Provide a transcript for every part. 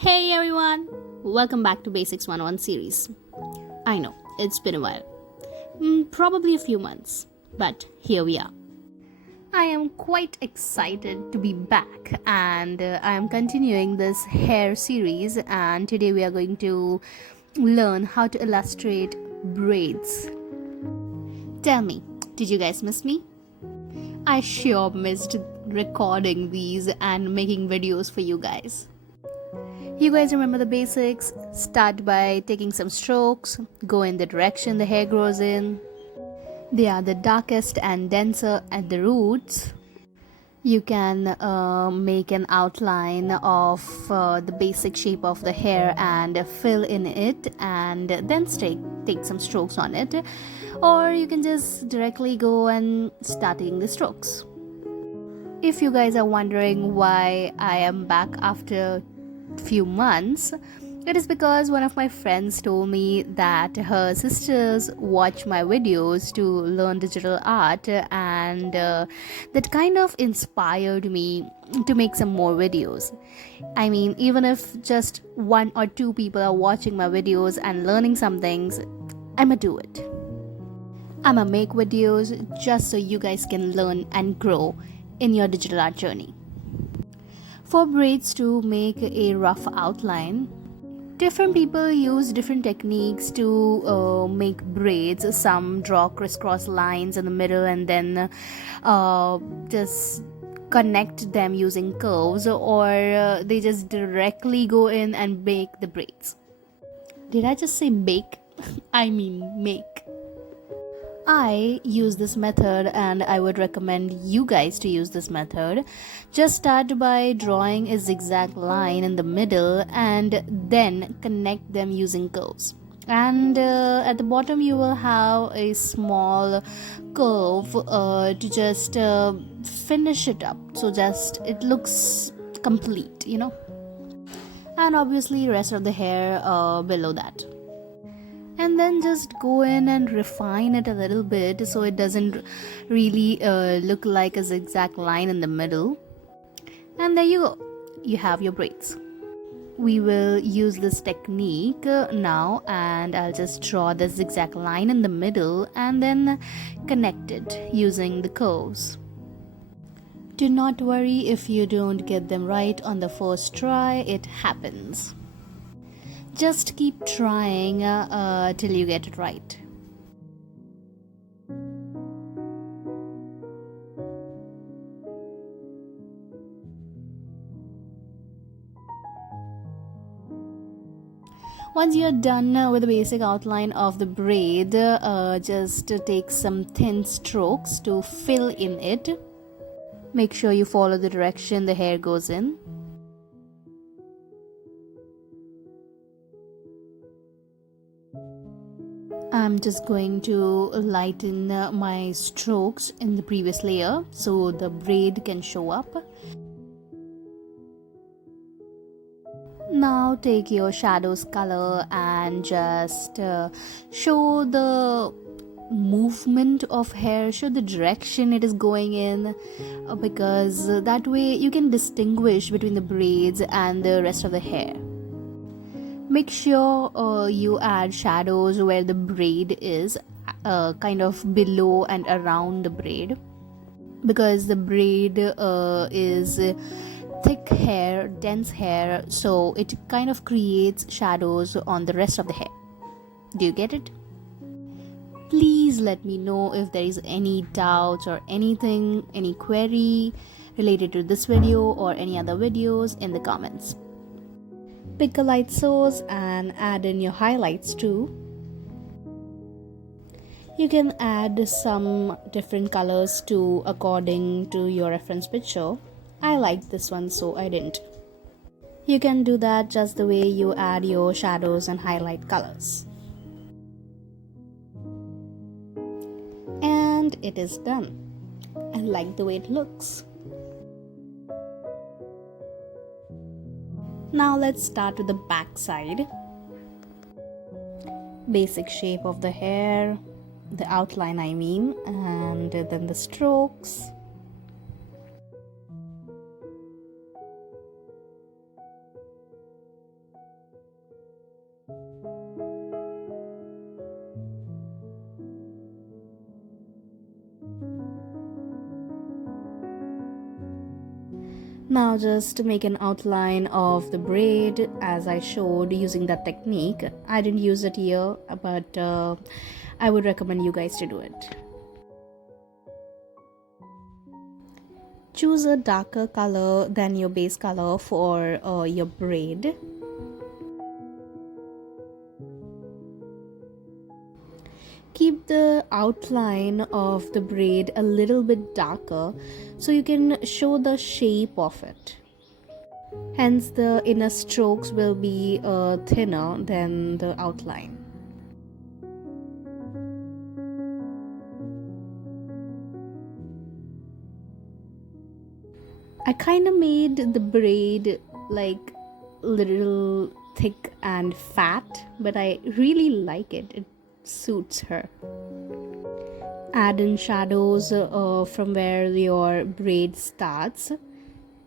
Hey everyone! Welcome back to Basics 101 series. I know, it's been a while. Probably a few months, but here we are. I am quite excited to be back and I am continuing this hair series, and today we are going to learn how to illustrate braids. Tell me, did you guys miss me? I sure missed recording these and making videos for you guys. You guys remember the basics? Start by taking some strokes, go in the direction the hair grows in. They are the darkest and denser at the roots. You can make an outline of the basic shape of the hair and fill in it, and then take some strokes on it. Or you can just directly go and start taking the strokes. If you guys are wondering why I am back after few months, it is because one of my friends told me that her sisters watch my videos to learn digital art, and that kind of inspired me to make some more videos. I mean, even if just one or two people are watching my videos and learning some things, I'ma do it. I'ma make videos just so you guys can learn and grow in your digital art journey. For braids to make a rough outline, different people use different techniques to make braids. Some draw crisscross lines in the middle and then just connect them using curves, or they just directly go in and bake the braids. Did I just say bake? I mean make. I use this method and I would recommend you guys to use this method. Just start by drawing a zigzag line in the middle and then connect them using curves. And at the bottom you will have a small curve to just finish it up, so just it looks complete, and obviously rest of the hair below that. And then just go in and refine it a little bit so it doesn't really look like a zigzag line in the middle. And there you go, you have your braids. We will use this technique now, and I'll just draw the zigzag line in the middle and then connect it using the curves. Do not worry if you don't get them right on the first try, it happens. Just keep trying till you get it right. Once you're done with the basic outline of the braid, just take some thin strokes to fill in it. Make sure you follow the direction the hair goes in. I'm just going to lighten my strokes in the previous layer so the braid can show up. Now take your shadows color and just show the movement of hair, show the direction it is going in, because that way you can distinguish between the braids and the rest of the hair. Make sure you add shadows where the braid is, kind of below and around the braid, because the braid is thick hair, dense hair, so it kind of creates shadows on the rest of the hair. Do you get it? Please let me know if there is any doubts or anything, any query related to this video or any other videos in the comments. Pick a light source and add in your highlights too. You can add some different colors too according to your reference picture. I like this one, so I didn't. You can do that just the way you add your shadows and highlight colors. And it is done. I like the way it looks. Now let's start with the back side. Basic shape of the hair, the outline I mean, and then the strokes. Now just make an outline of the braid as I showed using that technique. I didn't use it here, but I would recommend you guys to do it. Choose a darker color than your base color for your braid. Keep the outline of the braid a little bit darker so you can show the shape of it. Hence, the inner strokes will be thinner than the outline. I kind of made the braid like little thick and fat, but I really like it. It suits her. Add in shadows from where your braid starts.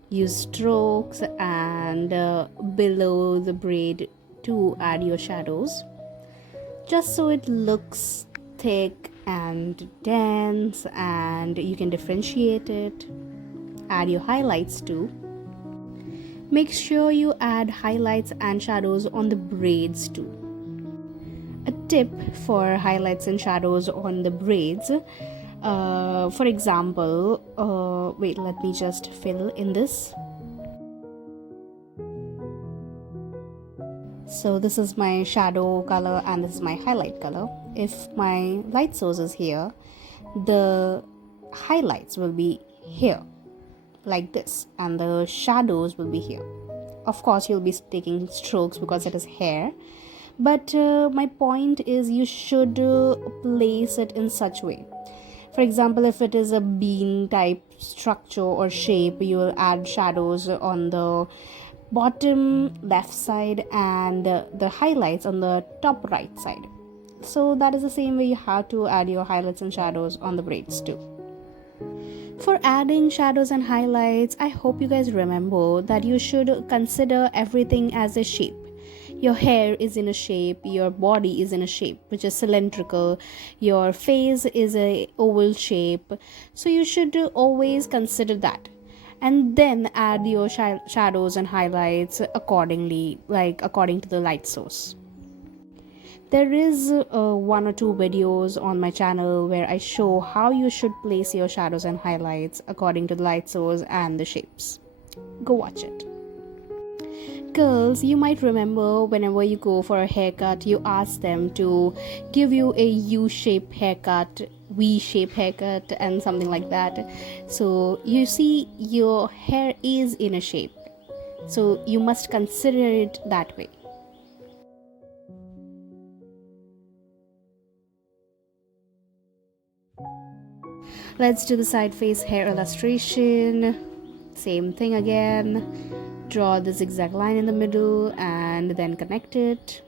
Use strokes and below the braid to add your shadows, just so it looks thick and dense and you can differentiate it. Add your highlights too. Make sure you add highlights and shadows on the braids too. A tip for highlights and shadows on the braids, for example, wait, let me just fill in this. So this is my shadow color and this is my highlight color. If my light source is here, the highlights will be here like this and the shadows will be here. Of course you'll be taking strokes because it is hair, but my point is you should place it in such way. For example, if it is a bean type structure or shape, you will add shadows on the bottom left side and the highlights on the top right side. So that is the same way you have to add your highlights and shadows on the braids too. For adding shadows and highlights, I hope you guys remember that you should consider everything as a shape. Your hair is in a shape, your body is in a shape which is cylindrical, your face is a oval shape, so you should always consider that and then add your shadows and highlights accordingly, like according to the light source. There is one or two videos on my channel where I show how you should place your shadows and highlights according to the light source and the shapes. Go watch it. Girls, you might remember whenever you go for a haircut, you ask them to give you a U-shaped haircut, V-shaped haircut and something like that. So you see your hair is in a shape. So you must consider it that way. Let's do the side face hair illustration. Same thing again. Draw the zigzag line in the middle and then connect it.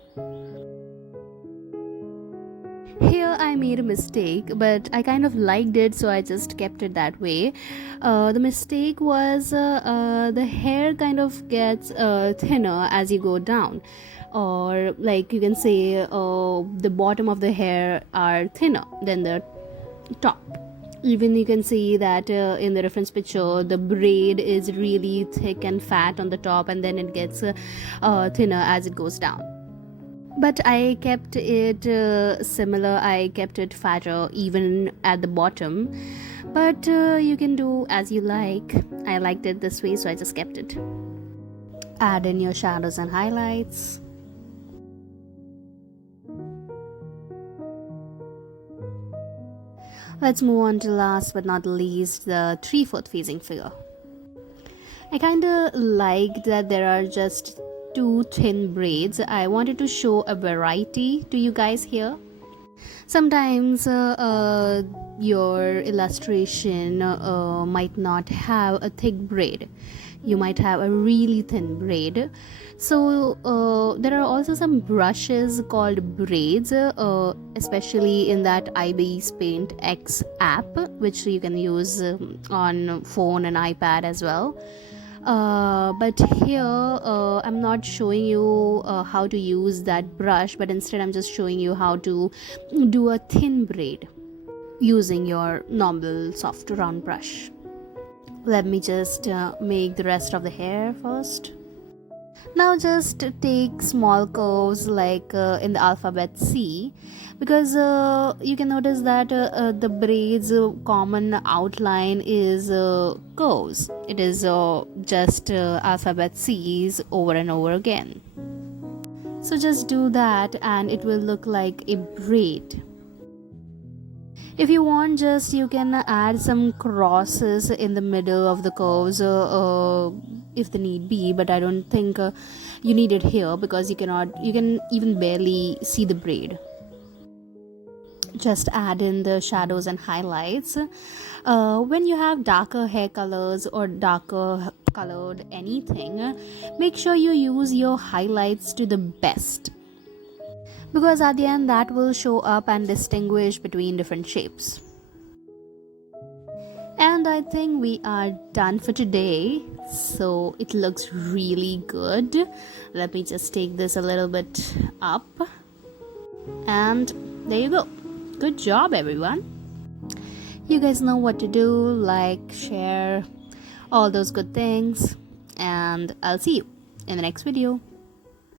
Here I made a mistake, but I kind of liked it, so I just kept it that way. The mistake was the hair kind of gets thinner as you go down, or like you can say the bottom of the hair are thinner than the top. Even you can see that in the reference picture the braid is really thick and fat on the top and then it gets thinner as it goes down. But I kept it similar, I kept it fatter even at the bottom. But you can do as you like. I liked it this way, so I just kept it. Add in your shadows and highlights. Let's move on to last but not least, the 3/4 facing figure. I kinda like that there are just two thin braids. I wanted to show a variety to you guys here. Sometimes your illustration might not have a thick braid. You might have a really thin braid. So there are also some brushes called Braids, especially in that iBase Paint X app, which you can use on phone and iPad as well. But here I'm not showing you how to use that brush, but instead I'm just showing you how to do a thin braid using your normal soft round brush. Let me just make the rest of the hair first. Now just take small curves like in the alphabet C, because you can notice that the braids common outline is curves. It is just alphabet C's over and over again. So just do that and it will look like a braid. If you want, just you can add some crosses in the middle of the curves if the need be, but I don't think you need it here because you can even barely see the braid. Just add in the shadows and highlights. When you have darker hair colors or darker colored anything, make sure you use your highlights to the best, because at the end that will show up and distinguish between different shapes. And I think we are done for today. So it looks really good. Let me just take this a little bit up. And there you go. Good job, everyone. You guys know what to do. Like, share, all those good things. And I'll see you in the next video.